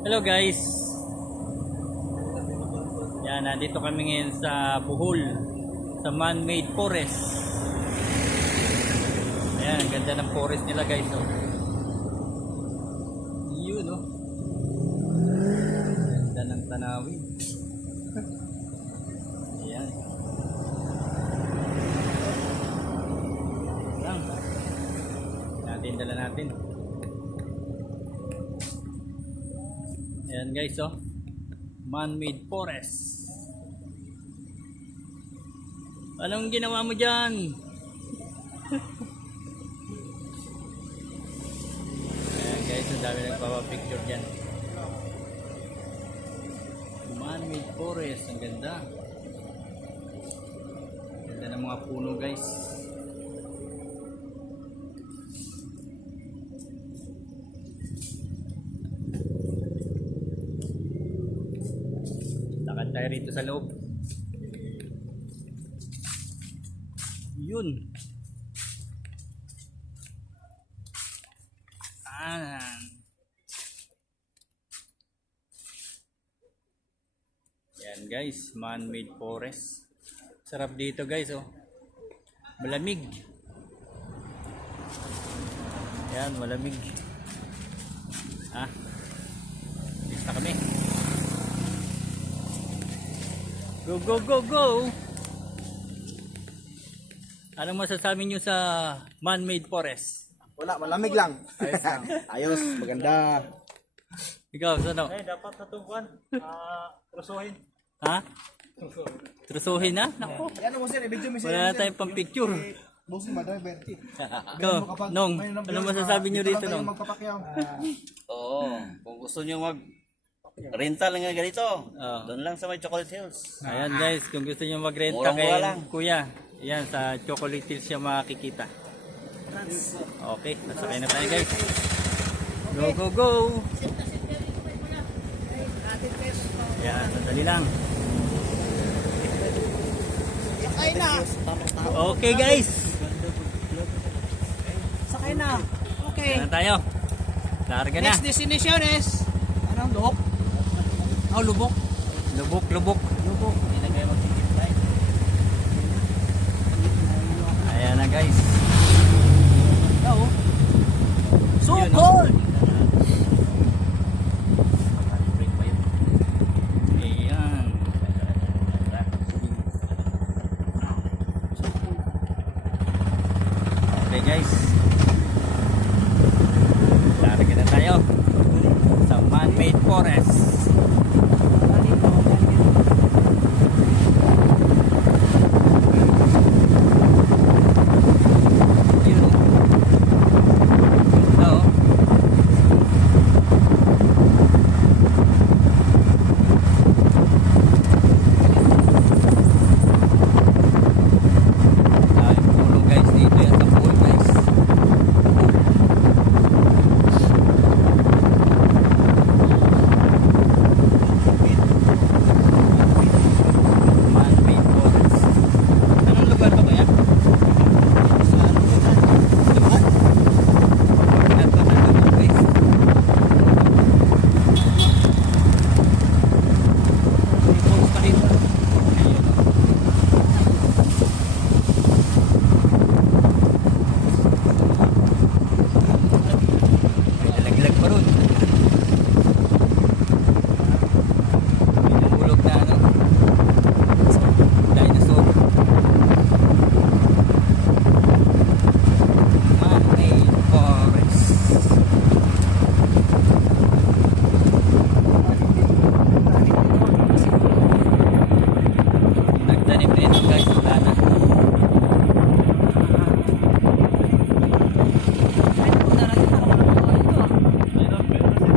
Hello guys. Yan, nandito kami ngayon sa Bohol, sa man-made forest. Ayan, ang ganda ng forest nila guys. Oh. Yun oh. Ganda ng tanawin. Ayan. Lang. Dala natin. Ayan guys oh. Man-made forest. Anong ginawa mo dyan? Ayan guys, ang dami nagpapapicture dyan. Man-made forest, ang ganda. Ganda ng mga puno guys. Lakad tayo rito sa loob. Yun. Yan guys, man-made forest. Sarap dito guys oh. Malamig. Yan, malamig. Basta kami. Go, go, go, go! Anong masasabi nyo sa man-made forest? Wala, malamig lang. Ayos lang. Ayos, maganda. Ikaw, sano? Dapat natungkuan. Trusuhin. Ha? Trusuhin na? Naku. Yan mo sir, i-video mo sir. Wala na tayong pang picture. Bossing ba daw, Bertie? Ikaw, Nong, ano masasabi nyo rito, Nong? Oo, kung gusto nyo rental nga ganito, Oh. doon lang sa may Chocolate Hills. Ayan guys, kung gusto nyo magrenta Murang-mura kay lang. Kuya, yan sa Chocolate Hills siya makikita. Okay, nasakay na tayo guys. Go, go, go! Yan, sandali lang. Sakay na. Okay guys, Sakay na. Okay. na tayo. Larga na. Next destination is anong lubok? Oh, lubok. Lubok, lubok. Lubok. Ayan na guys. Oh. So Yun, oh. cold. Ayan. Okay guys. Larga na tayo sa man-made forest. Yun. Ganda, oh. Daming puno guys dito yan sa pool guys. Man-made forest. Anong lugar ba yan? Lubok? Pagpapilat ko ng lubok guys. May falls pa rin. Ayun, oh. May lalaglag pa ron. May nahulog na ano. Dinosaur. Man-made forest. Nagtanim rin ito guys. Wala na.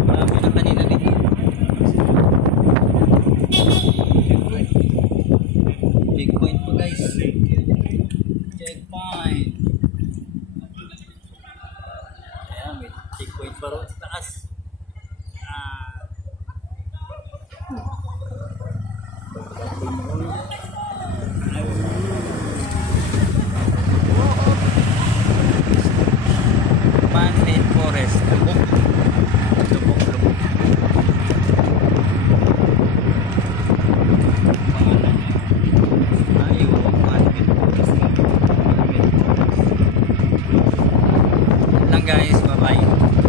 Marami na kanina rin. Big point po guys. Checkpoint. Ayan, may checkpoint pa rin sa taas. Man-made forest. Lubok. Lubok, lubok. lang guys. Bye-bye.